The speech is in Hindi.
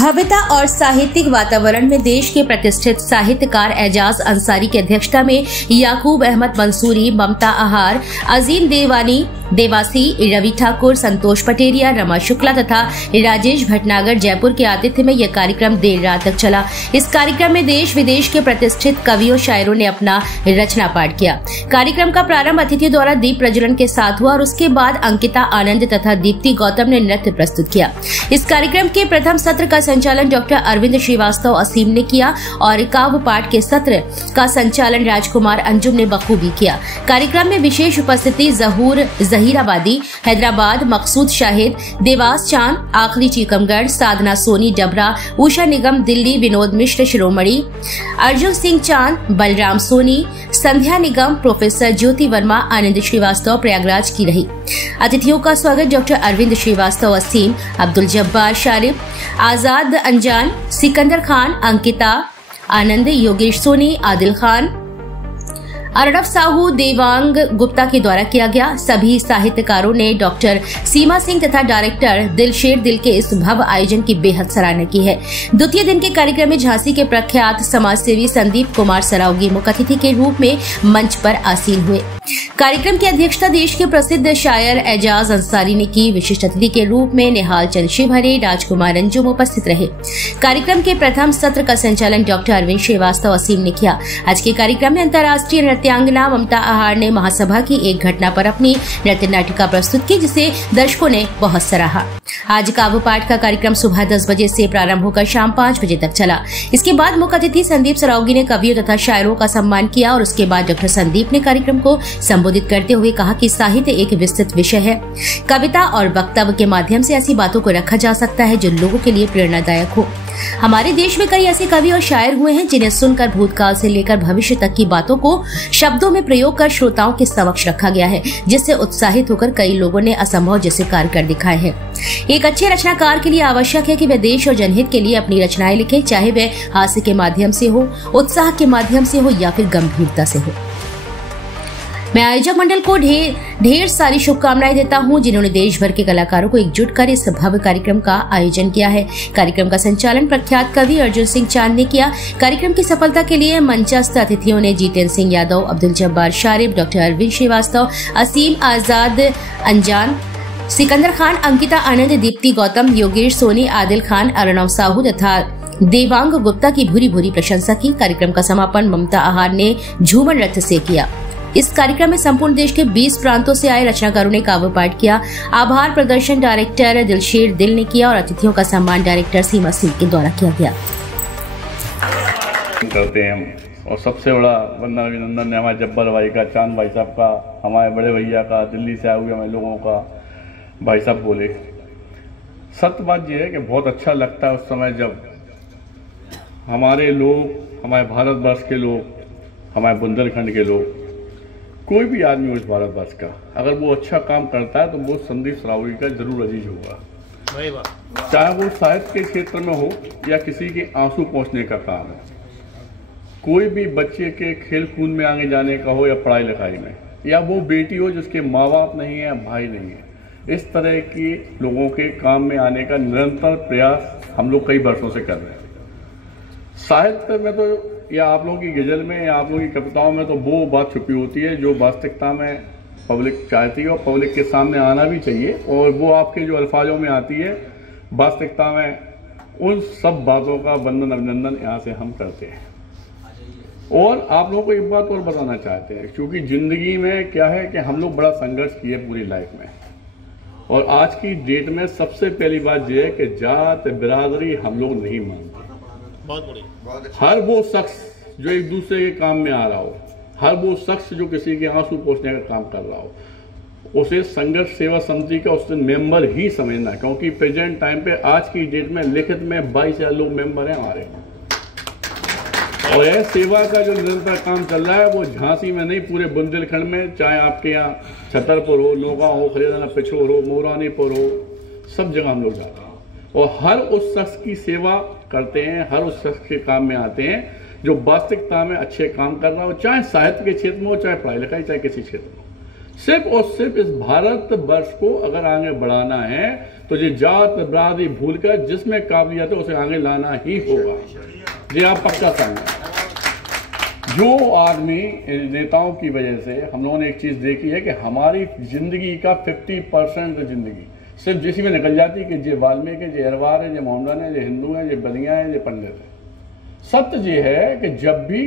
भव्यता और साहित्यिक वातावरण में देश के प्रतिष्ठित साहित्यकार एजाज अंसारी की अध्यक्षता में याकूब अहमद मंसूरी, ममता आहार, अजीम देवासी, रवि ठाकुर, संतोष पटेरिया, रमा शुक्ला तथा राजेश भटनागर जयपुर के आतिथ्य में यह कार्यक्रम देर रात तक चला। इस कार्यक्रम में देश विदेश के प्रतिष्ठित कवियों शायरों ने अपना रचना पाठ किया। कार्यक्रम का प्रारंभ अतिथियों द्वारा दीप प्रज्वलन के साथ हुआ और उसके बाद अंकिता आनंद तथा दीप्ति गौतम ने नृत्य प्रस्तुत किया। इस कार्यक्रम के प्रथम सत्र का संचालन डॉक्टर अरविंद श्रीवास्तव असीम ने किया और काव्य पाठ के सत्र का संचालन राजकुमार अंजुम ने बखूबी किया। कार्यक्रम में विशेष उपस्थिति जहूर जहीराबादी, हैदराबाद, मकसूद शाहिद, देवास चांद, आखरी चीकमगढ़, साधना सोनी डबरा, उषा निगम दिल्ली, विनोद मिश्र शिरोमणि, अर्जुन सिंह चांद, बलराम सोनी, संध्या निगम, प्रोफेसर ज्योति वर्मा, आनंद श्रीवास्तव प्रयागराज की रही। अतिथियों का स्वागत डॉक्टर अरविंद श्रीवास्तव असीम, अब्दुल जब्बार शारिफ, आजाद अंजान, सिकंदर खान, अंकिता आनंद, योगेश सोनी, आदिल खान, अर्णव साहू, देवांग गुप्ता के द्वारा किया गया। सभी साहित्यकारों ने डॉक्टर सीमा सिंह तथा डायरेक्टर दिलशेर दिल के इस भव्य आयोजन की बेहद सराहना की है। द्वितीय दिन के कार्यक्रम में झांसी के प्रख्यात समाजसेवी संदीप कुमार सरावगी मुख्य अतिथि के रूप में मंच पर आसीन हुए। कार्यक्रम की अध्यक्षता देश के प्रसिद्ध शायर एजाज अंसारी ने की। विशिष्ट अतिथि के रूप में निहाल चंद शिवहरे, राजकुमार अंजुम उपस्थित रहे। कार्यक्रम के प्रथम सत्र का संचालन डॉक्टर अरविंद श्रीवास्तव असीम ने किया। आज के कार्यक्रम में अंतर्राष्ट्रीय नृत्यांगना ममता आहार ने महासभा की एक घटना पर अपनी नृत्य नाटिका प्रस्तुत की, जिसे दर्शकों ने बहुत सराहा। आज काव्य पाठ का कार्यक्रम सुबह 10 बजे से प्रारंभ होकर शाम 5 बजे तक चला। इसके बाद मुख्य अतिथि संदीप सरावगी ने कवियों तथा शायरों का सम्मान किया और उसके बाद डॉक्टर संदीप ने कार्यक्रम को संबोधित करते हुए कहा कि साहित्य एक विस्तृत विषय है। कविता और वक्तव्य के माध्यम से ऐसी बातों को रखा जा सकता है जो लोगों के लिए प्रेरणादायक हो। हमारे देश में कई ऐसे कवि और शायर हुए हैं जिन्हें सुनकर भूतकाल से लेकर भविष्य तक की बातों को शब्दों में प्रयोग कर श्रोताओं के समक्ष रखा गया है, जिससे उत्साहित होकर कई लोगों ने असंभव जैसे कार्य कर दिखाए हैं। एक अच्छे रचनाकार के लिए आवश्यक है कि वह देश और जनहित के लिए अपनी रचनाएं लिखे, चाहे वह हास्य के माध्यम से हो, उत्साह के माध्यम से हो या फिर गंभीरता से हो। मैं आयोजक मंडल को ढेर सारी शुभकामनाएं देता हूं, जिन्होंने देश भर के कलाकारों को एकजुट कर इस भव्य कार्यक्रम का आयोजन किया है। कार्यक्रम का संचालन प्रख्यात कवि अर्जुन सिंह चांद ने किया। कार्यक्रम की सफलता के लिए मंचस्थ अतिथियों ने जितेंद्र सिंह यादव, अब्दुल जब्बार शारिफ, डॉक्टर अरविंद श्रीवास्तव असीम, आजाद अंजान, सिकंदर खान, अंकिता आनंद, दीप्ति गौतम, योगेश सोनी, आदिल खान, अर्णव साहू तथा देवांग गुप्ता की भूरी भूरी प्रशंसा की। कार्यक्रम का समापन ममता आहार ने झूमर नृत्य से किया। इस कार्यक्रम में संपूर्ण देश के 20 प्रांतों से आए रचनाकारों ने काव्य पाठ किया। आभार प्रदर्शन डायरेक्टर दिलशेर दिल ने किया और अतिथियों का सम्मान डायरेक्टर सीमा सिंह के द्वारा किया गया। करते हैं और सबसे बड़ा वंदन अभिनंदन है हमारे जब्बर भाई का, चांद भाई साहब का, हमारे बड़े भैया का, दिल्ली से आए हुए हमारे लोगों का। भाई साहब बोले, सत्य बात यह है कि बहुत अच्छा लगता है उस समय जब हमारे लोग, हमारे भारतवर्ष के लोग, हमारे बुंदेलखंड के लोग, कोई भी आदमी उस भारतवर्ष का अगर वो अच्छा काम करता है तो वो संदीप सरावगी का जरूर अजीज होगा। चाहे वो साहित्य के क्षेत्र में हो या किसी के आंसू पहुंचने का काम है, कोई भी बच्चे के खेल कूद में आगे जाने का हो या पढ़ाई लिखाई में, या वो बेटी हो जिसके माँ बाप नहीं है या भाई नहीं है, इस तरह के लोगों के काम में आने का निरंतर प्रयास हम लोग कई वर्षों से कर रहे हैं। साहित्य में तो या आप लोगों की गजल में या आप लोगों की कविताओं में तो वो बात छुपी होती है जो वास्तविकता में पब्लिक चाहती है और पब्लिक के सामने आना भी चाहिए, और वो आपके जो अल्फाजों में आती है वास्तविकता में, उन सब बातों का वंदन अभिनंदन यहाँ से हम करते हैं। और आप लोगों को एक बात और बताना चाहते हैं, क्योंकि ज़िंदगी में क्या है कि हम लोग बड़ा संघर्ष किए पूरी लाइफ में, और आज की डेट में सबसे पहली बात यह है कि जात बिरादरी हम लोग नहीं मानते। हर वो शख्स जो एक दूसरे के काम में आ रहा हो, हर वो शख्स जो किसी के आंसू पोंछने का काम कर रहा हो, उसे संघर्ष सेवा समिति का उससे मेंबर ही समझना, क्योंकि प्रेजेंट टाइम पे आज की डेट में लिखित में 22,000 लोग मेंबर हैं हमारे। और यह सेवा का जो निरंतर काम चल रहा है वो झांसी में नहीं, पूरे बुंदेलखंड में, चाहे आपके यहाँ छतरपुर हो, नौगांव हो, खरीदाना पिछोर हो, मोरानीपुर हो, सब जगह हम लोग जाते हैं और हर उस शख्स की सेवा करते हैं, हर उस शख्स के काम में आते हैं जो वास्तविकता में अच्छे काम कर रहा हो, चाहे साहित्य के क्षेत्र में हो, चाहे पढ़ाई लिखाई, चाहे किसी क्षेत्र में हो। सिर्फ और सिर्फ इस भारत वर्ष को अगर आगे बढ़ाना है तो ये जात बरादरी भूलकर जिसमें काबिलियत है उसे आगे लाना ही होगा। ये आप पक्का समझें। जो आदमी नेताओं की वजह से हम लोगों ने एक चीज देखी है कि हमारी जिंदगी का 50% जिंदगी सिर्फ जिसी में निकल जाती है कि ये वाल्मीकि, ये अरवार है, ये मोहम्मदन है, ये हिंदू है, ये बलिया है, ये पंडित है। सत्य ये है कि जब भी